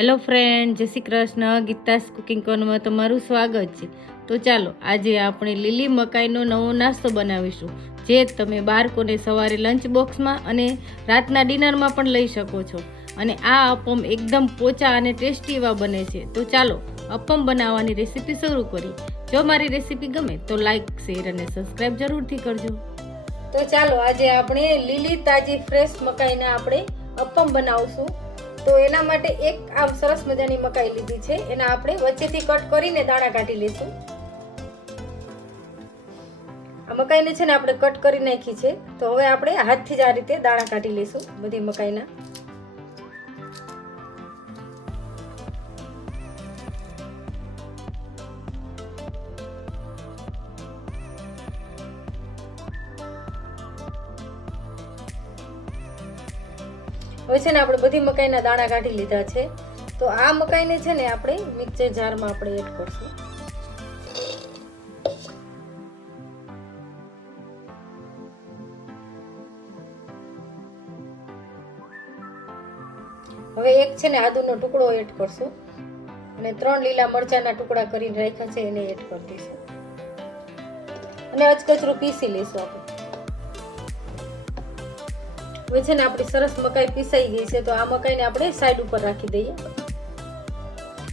Hello friend જય Shri Krishna. Geeta's cooking કોર્નરમાં તમારું સ્વાગત છે. તો ચાલો, આજે આપણે લીલી મકાઈનો નવો નાસ્તો બનાવીશું, જે તમે બાળકોને સવારે લંચ બોક્સમાં અને રાતના ડિનરમાં પણ લઈ શકો છો. અને આ અપમ એકદમ પોચા અને ટેસ્ટી એવા બને છે. તો ચાલો, અપમ બનાવવાની રેસીપી શરૂ કરી જો મારી રેસીપી ગમે, તો લાઈક શેર અને સબસ્ક્રાઈબ જરૂરથી કરજો. તો ચાલો, આજે આપણે લીલી તાજી ફ્રેશ મકાઈના આપણે અપમ બનાવશું. તો એના માટે એક આમ સરસ મજાની મકાઈ લીધી છે. એના આપણે વચ્ચેથી કટ કરીને દાણા કાઢી લઈશું. આ મકાઈને છે ને આપણે કટ કરી નાખી છે. તો હવે આપણે હાથથી જ આ રીતે દાણા કાઢી લઈશું બધી મકાઈના. હવે છે ને આપણે બધી મકાઈના દાણા કાઢી લીધા છે. તો આ મકાઈને છે ને આપણે મિક્સર જારમાં આપણે એડ કરશું. હવે એક છે ને આદુનો ટુકડો એડ કરશું. અને ત્રણ લીલા મરચાના ટુકડા કરીને રાખ્યા છે એને એડ કરી દઈશું. અને અચકચરું પીસી લઈશું આપણે. હવે છે ને આપણી સરસ મકાઈ પીસાઈ ગઈ છે, તો આ મકાઈને આપણે સાઈડ ઉપર રાખી દઈએ.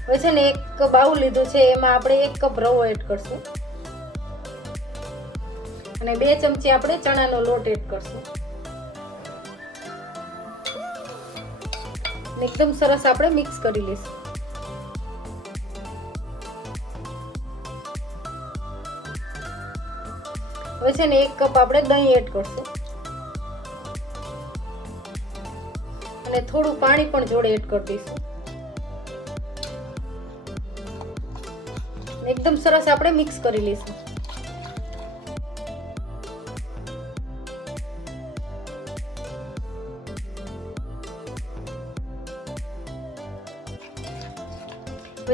હવે છે ને એક બાઉલ લીધું છે, એમાં આપણે એક કપ રવો એડ કરશું. અને બે ચમચી આપણે ચણાનો લોટ એડ કરશું. એકદમ સરસ આપણે મિક્સ કરી લઈશું. હવે છે ને એક કપ આપણે દહીં એડ કરશું. અને થોડું પાણી પણ જોડે એડ કરી દઈશું. એકદમ સરસ આપણે મિક્સ કરી લઈશું.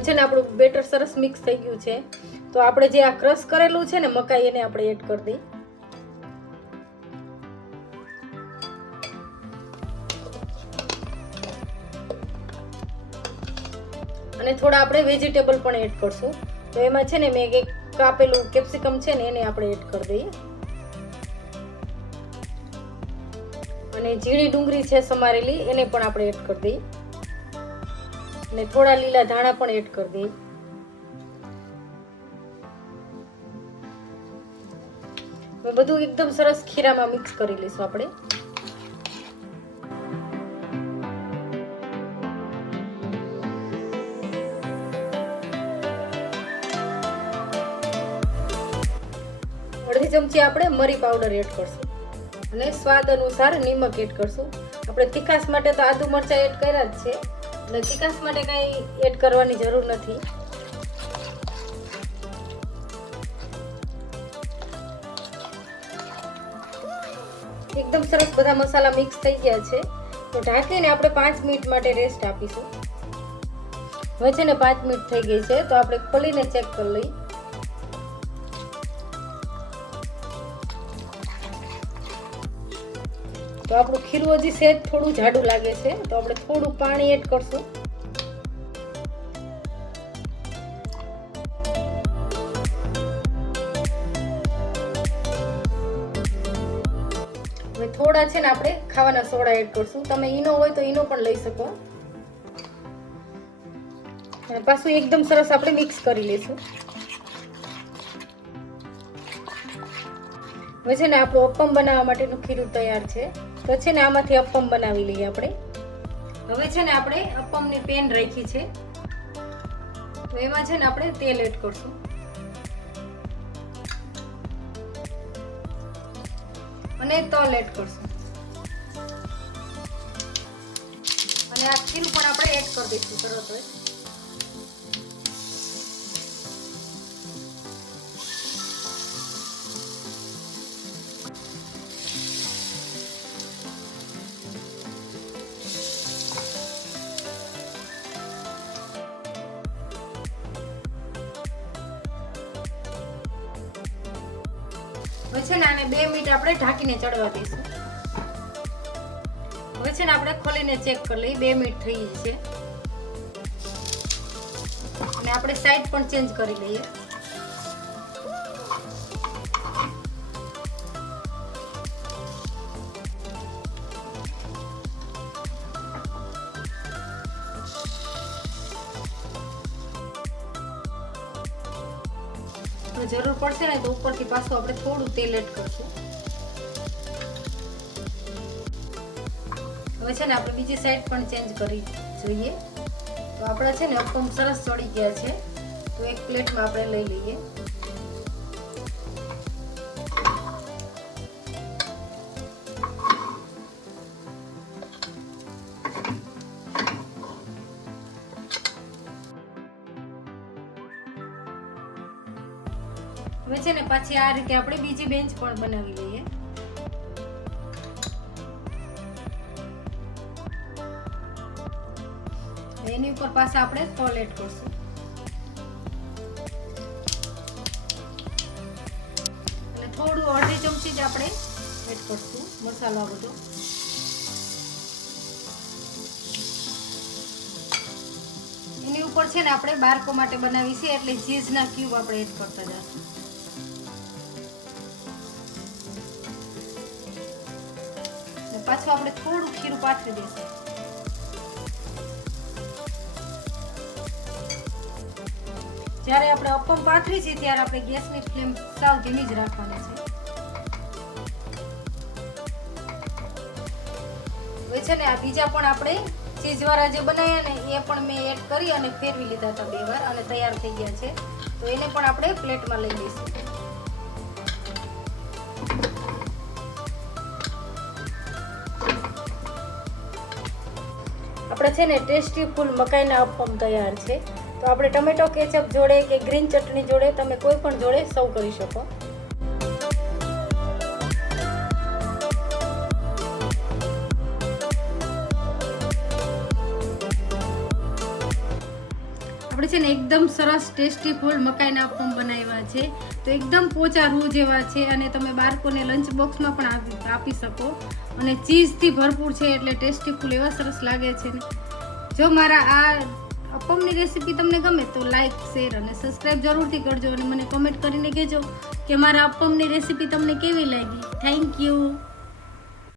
છે ને આપણું બેટર સરસ મિક્સ થઈ ગયું છે. તો આપણે જે આ ક્રશ કરેલું છે ને મકાઈ એને આપણે એડ કરી દઈએ. અને થોડા આપણે વેજીટેબલ પણ એડ કરશું. તો એમાં છે ને મેં એક કાપેલું કેપ્સિકમ છે ને એને આપણે એડ કરી દઈએ. અને ઝીણી ડુંગળી છે સમારેલી, એને પણ આપણે એડ કરી દઈએ. અને થોડા લીલા ધાણા પણ એડ કરી દઈએ. બધું એકદમ સરસ ખીરામાં મિક્સ કરી લઈશું આપણે. ચમચી આપણે મરી પાવડર એડ કરશું. અને સ્વાદ અનુસાર નિમક એડ કરશું. આપણે તીખાસ માટે તો આદુ મરચાં એડ કર્યા જ છે. એટલે તીખાસ માટે કંઈ એડ કરવાની જરૂર નથી. એકદમ સરસ બધા મસાલા મિક્સ થઈ ગયા છે. તો ઢાંકીને આપણે પાંચ મિનિટ માટે રેસ્ટ આપીશું. હવે છે ને પાંચ મિનિટ થઈ ગઈ છે, તો આપણે ખોલીને ચેક કરી લઈએ. તો આપણું ખીરું હજી સેજ થોડું જાડું લાગે છે. તો આપણે થોડું પાણી એડ કરશું. હવે થોડા છે ને આપણે ખાવાના સોડા એડ કરશું. તમે ઈનો હોય તો ઈનો પણ લઈ શકો. અને પાછું એકદમ સરસ આપણે મિક્સ કરી લઈશું. હવે છે ને આપણું અપમ બનાવવા માટેનું ખીરું તૈયાર છે. તો છે ને આમાંથી અપમ બનાવી લઈએ આપણે. હવે છે ને આપણે અપમની પેન રાખી છે. તો એમાં છે ને આપણે તેલ એડ કરશું. અને તલ એડ કરશું. અને આ ખીરું પણ આપણે એડ કરી દઈશું તરત જ. હવે છે ને આને બે મિનિટ આપણે ઢાંકીને ચડવા દઈશું. હવે છે ને આપણે ખોલીને ચેક કરી લઈએ. બે મિનિટ થઈ છે. અને આપણે સાઈડ પણ ચેન્જ કરી લઈએ. તો જરૂર પડશે ને તો ઉપરથી પાછું આપણે થોડું તેલ એડ કરશું. હવે છે ને આપણે બીજી સાઈડ પણ ચેન્જ કરી જોઈએ. તો આપણા છે ને અપમ સરસ ચડી ગયા છે. તો એક પ્લેટમાં આપણે લઈ લઈએ. હવે છે ને પાછી આ રીતે આપણે બીજી બેન્ચ પણ બનાવી લઈએ. એની ઉપર પાછા આપણે ફોલ એડ કરશું. એટલે થોડું અડધી ચમચી જ આપણે એડ કરશું, મસાલા બધો. એની ઉપર છે ને આપણે બાળકો માટે બનાવી છે, એટલે ચીઝના ક્યુબ આપણે એડ કરતા જશું. પાછું આપણે થોડું ખીરું પાથરી દઈશું જ્યારે આપણે અપમ પાથરી છે ત્યારે આપણે ગેસની ફ્લેમ સાવ ધીમી જ રાખવાની છે. હવે છે ને આ બીજા પણ આપણે ચીઝવાળા જે બનાવ્યા ને એ પણ મેં એડ કરી અને ફેરવી લીધા હતા બે વાર અને તૈયાર થઈ ગયા છે. તો એને પણ આપણે પ્લેટમાં લઈ લઈશું. આપણે છે ને ટેસ્ટી ફૂલ મકાઈના અપમ તૈયાર છે. તો આપણે ટમેટો કેચઅપ જોડે કે ગ્રીન ચટણી જોડે તમે કોઈ પણ જોડે સર્વ કરી શકો. આપણે છે ને એકદમ સરસ ટેસ્ટી ફૂલ મકાઈના અપમ બનાવ્યા છે. તો એકદમ પોચા રૂ જેવા છે અને તમે બાળકોને લંચ બોક્સમાં પણ આપી શકો. અને ચીઝથી ભરપૂર છે એટલે ટેસ્ટી ફૂલ એવા સરસ લાગે છે ને. જો મારા આ અપમની રેસીપી તમને ગમે તો લાઈક, શેર અને સબસ્ક્રાઈબ જરૂરથી કરજો અને મને કમેન્ટ કરીને કહેજો કે મારા અપમની રેસીપી તમને કેવી લાગી. Thank you